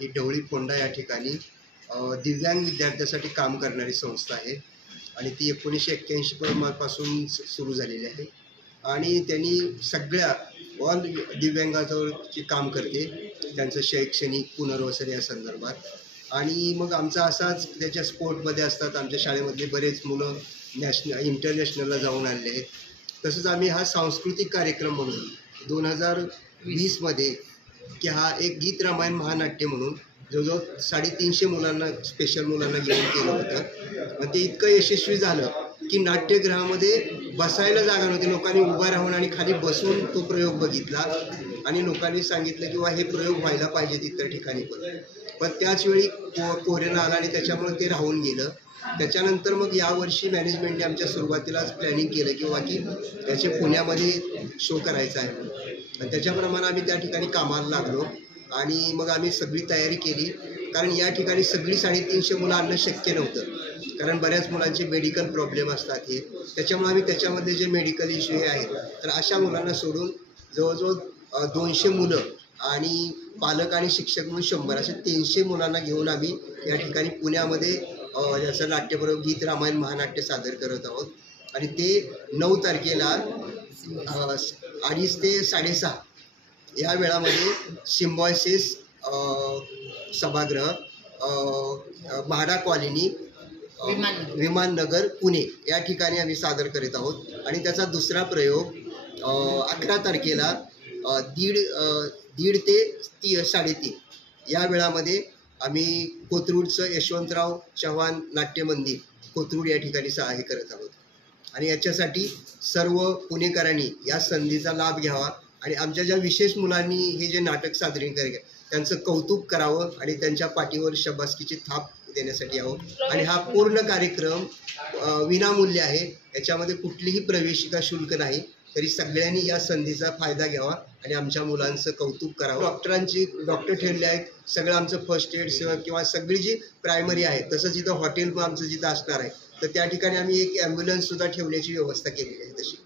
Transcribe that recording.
ही ढवळी फोंडा या ठिकाणी दिव्यांग विद्यार्थ्यांसाठी काम करणारी संस्था आहे आणि ती 1981 पासून सुरू झालेली आहे आणि त्यांनी सगळ्या ऑल दिव्यांगांवरची काम करते, त्यांचं शैक्षणिक पुनर्वसन या संदर्भात. आणि मग आमचा असाच त्याच्या स्पोर्टमध्ये असतात. आमच्या शाळेमधले बरेच मुलं इंटरनॅशनलला जाऊन आलेले आहेत. तसंच आम्ही हा सांस्कृतिक कार्यक्रम म्हणून 2020मध्ये की हा एक गीत रामायण महानाट्य म्हणून जवळजवळ 350 मुलांना, स्पेशल मुलांना घेऊन केलं होतं. मग ते इतकं यशस्वी झालं की नाट्यगृहामध्ये बसायला जागा नव्हती. लोकांनी उभा राहून आणि खाली बसून तो प्रयोग बघितला आणि लोकांनी सांगितलं की हे प्रयोग व्हायला पाहिजेत इतर ठिकाणी पण त्याचवेळी कोरोना आला आणि त्याच्यामुळे ते राहून गेलं. त्याच्यानंतर मग यावर्षी मॅनेजमेंटने आमच्या सुरुवातीलाच प्लॅनिंग केलं की त्याचे पुण्यामध्ये शो करायचा आहे आणि त्याच्याप्रमाणे आम्ही त्या ठिकाणी कामाला लागलो आणि मग आम्ही सगळी तयारी केली. कारण या ठिकाणी सगळी 350 मुलं आणणं शक्य नव्हतं, कारण बऱ्याच मुलांचे मेडिकल प्रॉब्लेम असतात हे. त्याच्यामुळे आम्ही त्याच्यामध्ये जे मेडिकल इश्यू हे आहेत तर अशा मुलांना सोडून जवळजवळ 200 मुलं आणि पालक आणि शिक्षक म्हणून 100 असे 300 मुलांना घेऊन आम्ही या ठिकाणी पुण्यामध्ये याचं नाट्यप्रयोग गीत रामायण महानाट्य सादर करत आहोत. आणि ते 9 तारखेला 2:30 ते 6:30 या वेळामध्ये सिम्बॉयसिस सभागृह, म्हाडा कॉलनी, विमाननगर, पुणे या ठिकाणी आम्ही सादर करीत आहोत. आणि त्याचा दुसरा प्रयोग 11 तारखेला 1:30 ते 3:30 या वेळामध्ये आम्ही कोथरूडचं यशवंतराव चव्हाण नाट्य मंदिर कोथरूड या ठिकाणी हे करत आहोत. आणि याच्यासाठी सर्व पुणेकरांनी या संधीचा लाभ घ्यावा आणि आमच्या ज्या विशेष मुलांनी हे जे नाटक सादरीकरण केले त्यांचं कौतुक करावं आणि त्यांच्या पाठीवर शाबासकीची थाप देण्यासाठी यावं. आणि हा पूर्ण कार्यक्रम विनामूल्य आहे, याच्यामध्ये कुठलीही प्रवेशिका शुल्क नाही. तरी सगळ्यांनी या संधीचा फायदा घ्यावा आणि आमच्या मुलांचं कौतुक करावं. डॉक्टर ठेवले आहेत, सगळं आमचं फर्स्ट एड सेवा किंवा सगळी जी प्रायमरी आहे. तसंच इथं हॉटेल आमचं जिथं असणार आहे तर त्या ठिकाणी आम्ही एक ॲम्ब्युलन्ससुद्धा ठेवण्याची व्यवस्था केलेली आहे तशी.